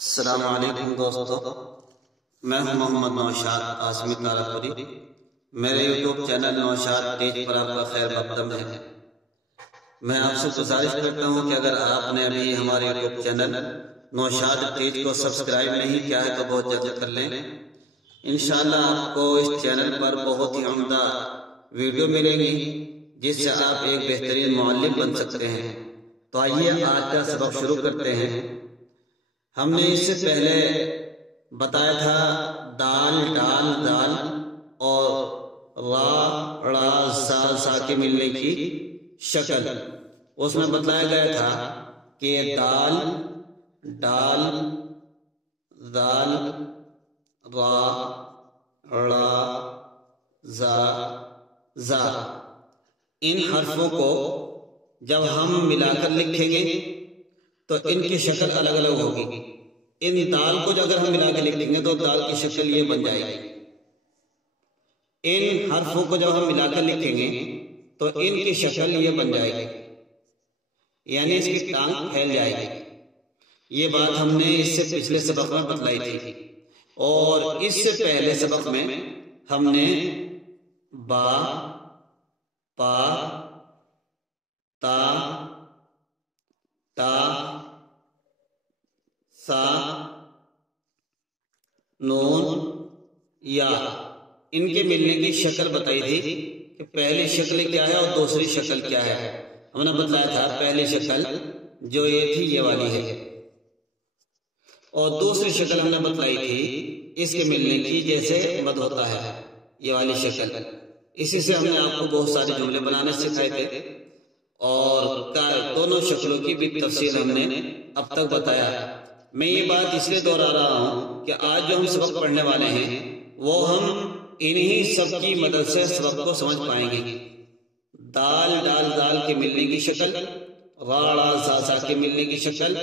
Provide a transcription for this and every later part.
السلام علیکم دوستو، میں ہوں محمد نوشاد آسمی تارپوری۔ میرے یوٹیوب چینل نوشاد پیج پر آپ کا خیر مقدم ہے۔ میں آپ سے گزارش کرتا ہوں کہ اگر آپ نے ابھی ہمارے یوٹیوب چینل نوشاد پیج کو سبسکرائب نہیں کیا ہے تو بہت جلد کر لیں۔ انشاءاللہ آپ کو اس چینل پر بہت ہی عمدہ ویڈیو ملیں گی جس سے آپ ایک بہترین معلم بن سکتے ہیں۔ تو آئیے آج کا سبق شروع کرتے ہیں۔ ہم نے اس سے پہلے بتایا تھا دال ڈال دال اور را ڑا سا سا کے ملنے کی شکل۔ اس میں بتلایا گیا تھا کہ دال ڈال دال را ڑا زا زا، ان حرفوں کو جب ہم ملا کر لکھیں گے تو ان کی شکل الگ الگ ہوگی۔ ان دال کو جو اگر ہم ملا کے لکھیں گے تو دال کی شکل یہ بن جائے گی۔ ان حرفوں کو جب ہم ملا کر لکھیں گے تو ان کی شکل یہ بن جائے گی، یعنی اس کی ٹانگ پھیل جائے گی۔ یہ بات ہم نے اس سے پچھلے سبق میں بتلائی تھی، اور اس سے پہلے سبق میں ہم نے با پا تا تا سا نون یا ان کے ملنے کی شکل بتائی تھی کہ پہلی شکل کیا ہے اور دوسری شکل کیا ہے۔ ہم نے بتایا تھا پہلی شکل جو یہ تھی یہ والی ہے، اور دوسری شکل ہم نے بتلائی تھی اس کے ملنے کی جیسے مد ہوتا ہے، یہ والی شکل۔ اسی سے ہم نے آپ کو بہت سارے جملے بنانے سکھائے تھے، اور دونوں شکلوں کی بھی تفصیل ہم نے اب تک بتایا۔ میں یہ بات اس لیے دہرا رہا ہوں کہ آج جو ہم سبق پڑھنے والے ہیں وہ ہم انہی سب کی مدد سے سبق کو سمجھ پائیں گے۔ دال ڈال دال کے ملنے کی شکل، را ڑا زا زا کے ملنے کی شکل،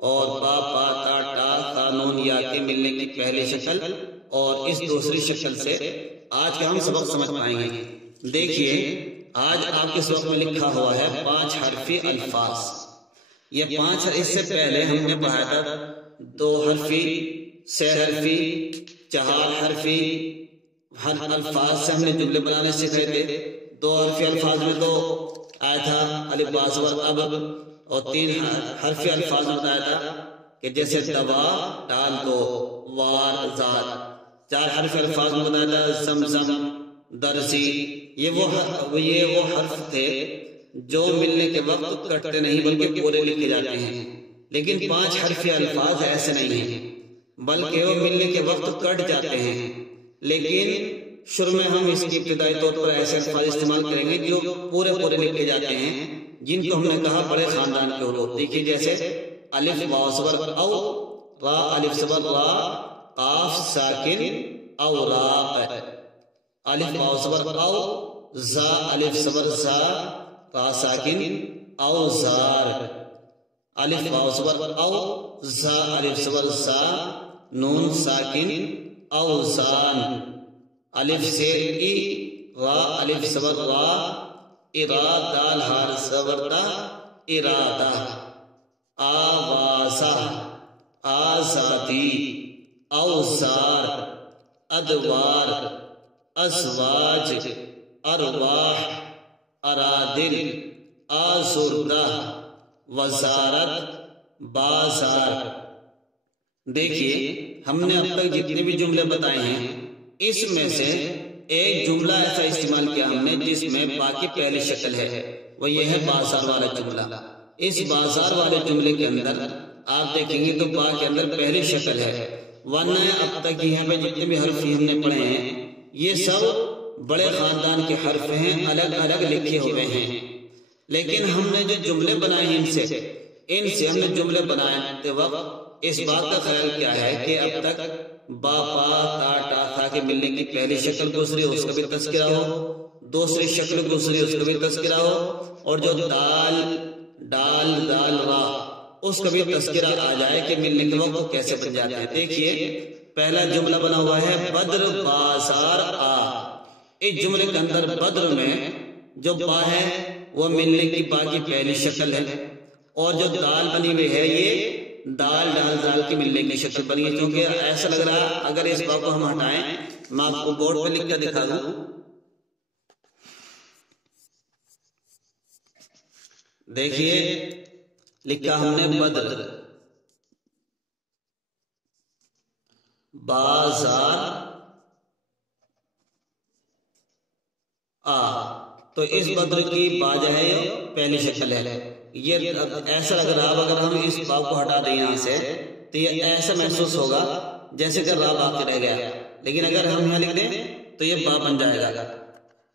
اور با پا تا ٹا تا نون یا کے ملنے کی پہلی شکل، اور اس دوسری شکل سے آج کا ہم سبق سمجھ پائیں گے۔ دیکھیے آج آپ کے سبق میں لکھا ہوا ہے 5 حرفی الفاظ۔ یہ 5، اس سے پہلے ہم نے پڑھا تھا 2 حرفی، 6 حرفی، 4 حرفی الفاظ سے ہم نے جملے بنانے سکھائے تھے۔ 2 حرفی الفاظ میں تو آیا تھا الف با زبر اب، اور 3 حرفی الفاظ میں بتایا تھا کہ جیسے دوا ڈال دو وار زار۔ 4 حرفی الفاظ میں بتایا تھا زمزم درزی۔ یہ وہ حرف تھے جو ملنے کے وقت کٹتے نہیں بلکہ پورے لکھے جاتے ہیں، لیکن 5 حرفی الفاظ ایسے نہیں ہیں بلکہ وہ ملنے کے وقت کٹ جاتے ہیں، لیکن شروع میں ہم اس کی ابتدائی طور پر ایسے الفاظ استعمال کریں گے جو پورے لکھے جاتے ہیں، جن کو ہم نے کہا بڑے خاندان کے حروف۔ دیکھیے جیسے الف واو زبر او، را الف زبر را، قاف ساکن اوراق، الف واو زبر او، زا الف زبر زا، را ساکن اوزار، الف واو زبر او، زا الف زبر زا، نون ساکن اوزان، الف زیر ای، را الف زبر را، ارا دال ہار زبر دا، ارادہ، آوازہ، آزادی، اوزار، ادوار، ازواج، ارواح، ارادل، آزردہ، وزارت، بازار۔ دیکھیے ہم نے اب تک جتنے بھی جملے بتائے ہیں اس میں سے ایک جملہ ایسا استعمال کیا ہم نے جس میں با کی پہلی شکل ہے، وہ یہ ہے بازار والا جملہ۔ اس بازار والے جملے کے اندر آپ دیکھیں گے تو با کے اندر پہلی شکل ہے، ورنہ اب تک یہاں پہ جتنے بھی حرف ہم نے پڑھے ہیں یہ سب بڑے خاندان کے حرف ہیں، الگ الگ لکھے ہوئے ہیں، لیکن ہم نے جو جملے بنائے ہیں ان سے ہم نے جملے بناتے وقت اس بات کا خیال کیا ہے کہ اب تک با پا تا ٹا تھا کے ملنے کی پہلی شکل گزری اس کا بھی تذکرہ ہو، دوسری شکل گزری اس کا بھی تذکرہ ہو، اور جو دال ڈال دال را اس کا بھی تذکرہ آ جائے کہ ملنے کے وقت کیسے بن جاتے ہیں۔ دیکھیے پہلا جملہ بنا ہوا ہے بدر بازار آ۔ اس جملے کے اندر بدر میں جو با ہے وہ ملنے کی با کی پہلی شکل ہے، اور جو دال بنی ہوئی ہے یہ دال ڈال دال کی ملنے کی شکل بنی ہے، کیونکہ ایسا لگ رہا اگر اس با کو ہم ہٹائیں، میں آپ کو بورڈ پہ لکھ کر دکھا دوں، دیکھیے لکھا ہم نے بدر، بازار تو اس بدر کی با جو ہے پہلی شکل ہے۔ یہ ایسا لگ رہا اگر ہم اس با کو ہٹا دیں یہاں سے تو یہ ایسا محسوس ہوگا جیسے کہ را باقی رہ گیا، لیکن اگر ہم یہاں لکھ دیں تو یہ با بن جائے گا۔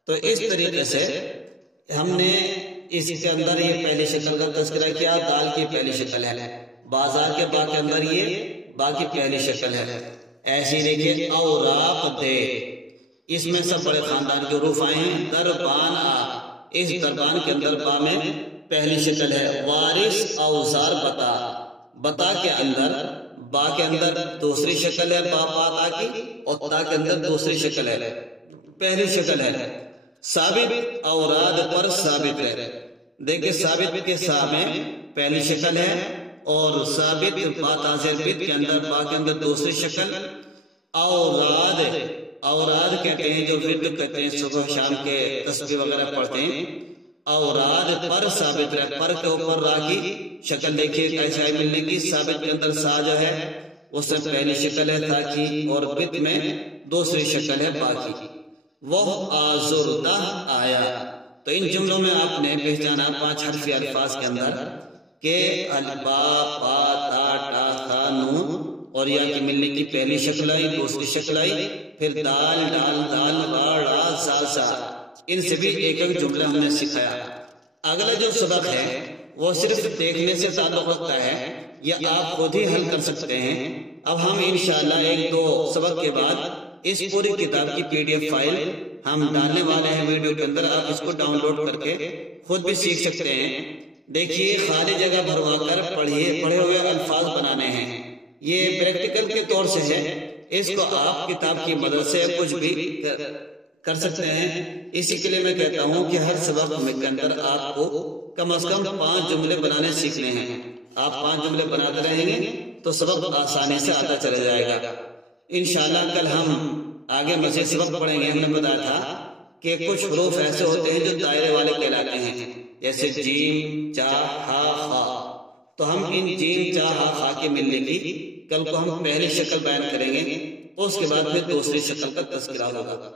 تو اس طریقے سے ہم نے اس کے اندر یہ پہلی شکل کا تذکرہ کیا، دال کی پہلی شکل ہے، بازار کے با کے اندر یہ با کی پہلی شکل ہے۔ ایسی دیکھیے اوراق دے، اس میں سب بڑے خاندان کے حروف آئے ہیں۔ دربان اس دربان کے اندر با میں پہلی شکل ہے۔ وارث اوزار بتا، بتا کے اندر با کے اندر دوسری شکل ہے، با پا تا کی، اور تا کے اندر دوسری شکل ہے، پہلی شکل ہے۔ ثابت اوراد پر ثابت ہے، دیکھیں ثابت کے سا میں پہلی شکل ہے، اور ثابت با تاثیر بت کے اندر با کے اندر دوسری شکل۔ اوراد، اوراد کہتے ہیں جو ورد کہتے ہیں، صبح شام کے تسبیح وغیرہ پڑھتے ہیں۔ اوراد پر ثابت ہے، پر کے اوپر را کی شکل دیکھیے کیسے ہے ملنے کی۔ ثابت کے اندر سا جو ہے اس سے پہلی شکل ہے تا کی، اور بت میں دوسری شکل ہے با کی۔ وہ آزردہ آیا، تو ان جملوں میں آپ نے پہچانا 5 حرفی الفاظ کے اندر کہ با پا تا ٹا تھا نون اور یا کی ملنے کی پہلی شکل آئی، دوسری شکل آئی، پھر دال ڈال دال را را سا سا، ان سے بھی ایک ایک جملہ ہم نے سکھایا۔ اگلا جو سبق ہے وہ صرف دیکھنے سے تعلق رکھتا ہے، یہ آپ خود ہی حل کر سکتے ہیں۔ اب ہم انشاءاللہ 1-2 سبق کے بعد اس پوری کتاب کی PDF فائل ہم ڈالنے والے ہیں ویڈیو کے اندر، آپ اس کو ڈاؤن لوڈ کر کے خود بھی سیکھ سکتے ہیں۔ دیکھیے خالی جگہ بھروا کر پڑھے ہوئے الفاظ بنانے ہیں، یہ پریکٹیکل کے طور سے ہے، اس کو آپ کتاب کی مدد سے کچھ بھی کر سکتے ہیں۔ اسی کے لیے میں کہتا ہوں کہ ہر سبق کے اندر آپ کو کم از کم 5 جملے بنانے سیکھنے ہیں۔ آپ 5 جملے بناتے رہیں گے تو سبق آسانی سے آتا چلا جائے گا۔ انشاءاللہ کل ہم آگے مزید سبق پڑھیں گے۔ ہم نے بتایا تھا کہ کچھ حروف ایسے ہوتے ہیں جو دائرے والے کہلاتے ہیں، جیسے جیم چا ہا خا، تو ہم ان جیم چا ہا خا کے ملنے کی کل کو ہم پہلی شکل بیان کریں گے، اس کے بعد پھر دوسری شکل کا تذکرہ ہوگا۔